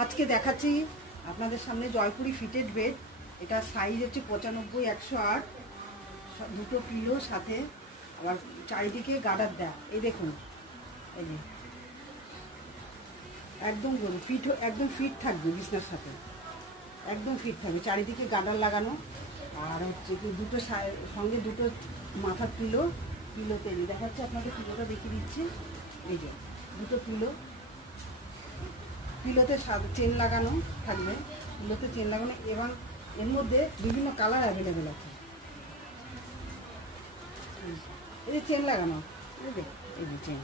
আজকে দেখাচ্ছি আপনাদের সামনে জয়পুরি ফিটেড বেড। এটা সাইজ হচ্ছে 95, 108, দুটো পিলো সাথে আবার চারিদিকে গার্ডার দেয়া। এই দেখুন, এই যে একদম ফিট, একদম ফিট থাকবে, বিছনার সাথে একদম ফিট থাকবে, চারিদিকে গার্ডার লাগানো। আর হচ্ছে দুটো সঙ্গে দুটো মাথার পিলোতে দেখাচ্ছে আপনাদের, পিলোটা দেখিয়ে দিচ্ছি। এই যে দুটো পিলোতে চেন লাগানো থাকবে, পিলোতে চেন লাগানো, এবং এর মধ্যে বিভিন্ন কালার অ্যাভেলেবেল আছে। এই যে চেন লাগানো, এই যে চেন।